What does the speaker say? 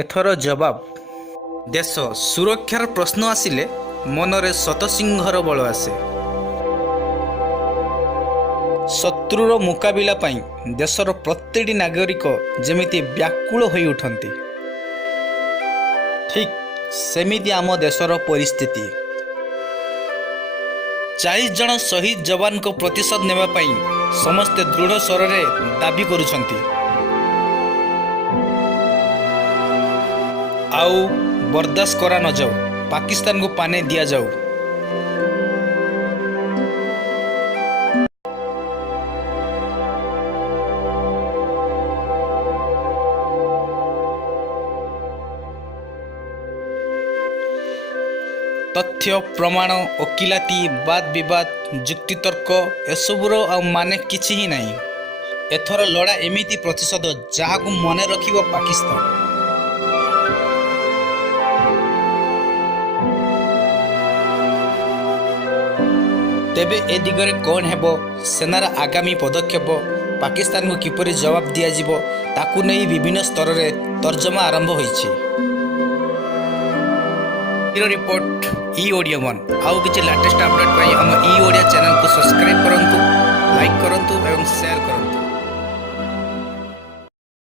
ଏଥର ଜବାବ। ଦେଶ ସୁରକ୍ଷାର ପ୍ରଶ୍ନ ଆସିଲେ ମନରେ ଶତସିଂହର ବଳ ଆସେ। ଶତ୍ରୁର ମୁକାବିଲା ପାଇଁ ଦେଶର ପ୍ରତିଟି ନାଗରିକ ଯେମିତି ବ୍ୟାକୁଳ ହୋଇ ଉଠନ୍ତି, ଠିକ୍ ସେମିତି ଆମ ଦେଶର ପରିସ୍ଥିତି। 40 ଜଣ ଶହୀଦ ଯବାନଙ୍କ ପ୍ରତିଶୋଧ ନେବା ପାଇଁ ସମସ୍ତେ ଦୃଢ଼ ସ୍ୱରରେ ଦାବି କରୁଛନ୍ତି। ଆଉ ବରଦାସ୍ତ କରା ନଯାଉ, ପାକିସ୍ତାନକୁ ପାନେ ଦିଆଯାଉ। ତଥ୍ୟ ପ୍ରମାଣ, ଓକିଲାତି, ବାଦ ବିବାଦ, ଯୁକ୍ତିତର୍କ ଏସବୁର ଆଉ ମାନେ କିଛି ହିଁ ନାହିଁ। ଏଥର ଲଢ଼ା ଏମିତି ପ୍ରତିଶୋଧ ଯାହାକୁ ମନେ ରଖିବ ପାକିସ୍ତାନ। ତେବେ ଏ ଦିଗରେ କ'ଣ ହେବ? ସେନାର ଆଗାମୀ ପଦକ୍ଷେପ, ପାକିସ୍ତାନକୁ କିପରି ଜବାବ ଦିଆଯିବ, ତାକୁ ନେଇ ବିଭିନ୍ନ ସ୍ତରରେ ତର୍ଜମା ଆରମ୍ଭ ହୋଇଛି। ରିପୋର୍ଟ ଇ-ଓଡ଼ିଆ1। ଆଉ କିଛି ଲାଟେଷ୍ଟ ଅପଡେଟ୍ ପାଇଁ ଆମ ଇ-ଓଡ଼ିଆ ଚ୍ୟାନେଲକୁ ସବସ୍କ୍ରାଇବ୍ କରନ୍ତୁ, ଲାଇକ୍ କରନ୍ତୁ ଏବଂ ସେୟାର କରନ୍ତୁ।